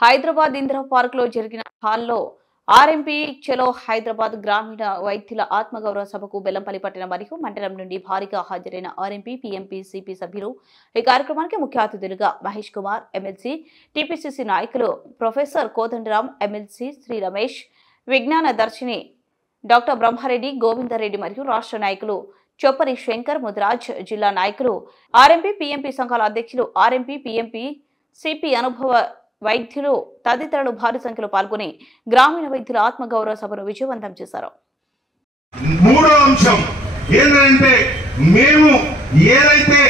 Hyderabad Indira park లో జరిగిన హాల్లో ఆర్ఎంపీ చలో హైదరాబాద్ గ్రామీణ వైద్యుల ఆత్మగౌరవ సభకు బెల్లంపల్లి పట్టణం మరియు మండలం నుండి భారీగా హాజరైన ఆర్ఎంపీ పీఎంపీ సిపి సభ్యులు ఈ కార్యక్రమానికి ముఖ్య అతిథులుగా మహేష్ కుమార్ ఎమ్మెల్సీ టీపీసీసీ నాయకులు ప్రొఫెసర్ కోదండరాం ఎమ్మెల్సీ శ్రీ రమేష్ విజ్ఞాన దర్శిని డాక్టర్ బ్రహ్మారెడ్డి గోవిందరెడ్డి మరియు రాష్ట్ర నాయకులు చొప్పరి శంకర్ ముదిరాజ్ జిల్లా నాయకులు ఆర్ఎంపీ పీఎంపీ సంఘాల అధ్యక్షులు ఆర్ఎంపీ పీఎంపీ సిపి అనుభవ వైద్యులు తదితరులు భారీ సంఖ్యలో పాల్గొని గ్రామీణ వైద్యుల ఆత్మగౌరవ సభను విజయవంతం చేశారు. మూడో అంశం ఏంటంటే మేము ఏదైతే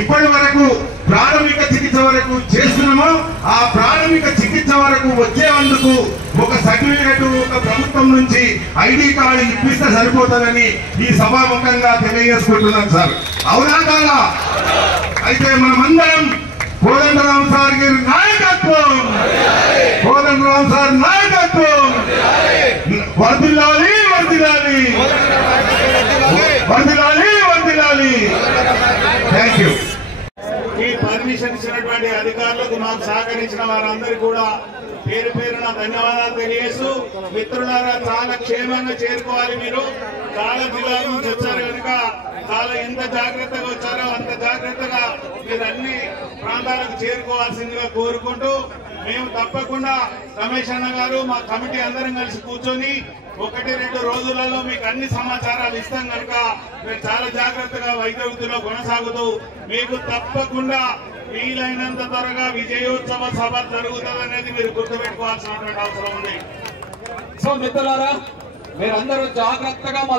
ఇప్పటి వరకు ప్రాథమిక చికిత్స వరకు చేస్తున్నామో ఆ ప్రాథమిక చికిత్స వరకు వచ్చేందుకు ఒక సర్టిఫికేట్ ఒక ప్రభుత్వం నుంచి ఐడి కార్డు ఇప్పిస్తే సరిపోతుందని ఈ సభాముఖంగా తెలియజేసుకుంటున్నాం సార్. అవునా కాదా? అయితే మనమందరం కోదండరాం సార్ గారి నాయకత్వం, కోదండరాం సార్ నాయకత్వం వర్ధిల్లాలి వర్ధిల్లాలి వర్ధిల్లాలి వర్ధిల్లాలి. Thank you. ఈ పర్మిషన్ ఇచ్చినటువంటి అధికారులకు మాకు సహకరించిన వారందరికీ కూడా పేరు పేరున ధన్యవాదాలు తెలియజేస్తూ, మిత్రులారా చాలా క్షేమంగా చేరుకోవాలి. మీరు చాలా జిల్లాల నుంచి వచ్చారు కనుక చాలా ఎంత జాగ్రత్తగా వచ్చారో అంత జాగ్రత్తగా మీరు అన్ని ప్రాంతాలకు చేరుకోవాల్సిందిగా కోరుకుంటూ, మేము తప్పకుండా రమేష్ అన్న గారు మా కమిటీ అందరం కలిసి కూర్చొని 1-2 రోజులలో మీకు అన్ని సమాచారాలు ఇస్తాం కనుక మీరు చాలా జాగ్రత్తగా వైద్య వృత్తిలో కొనసాగుతూ మీకు తప్పకుండా వీలైనంత త్వరగా విజయోత్సవ సభ జరుగుతుంది అనేది మీరు గుర్తుపెట్టుకోవాల్సినటువంటి అవసరం ఉంది. సో మిత్రులారా, మీరందరూ జాగ్రత్తగా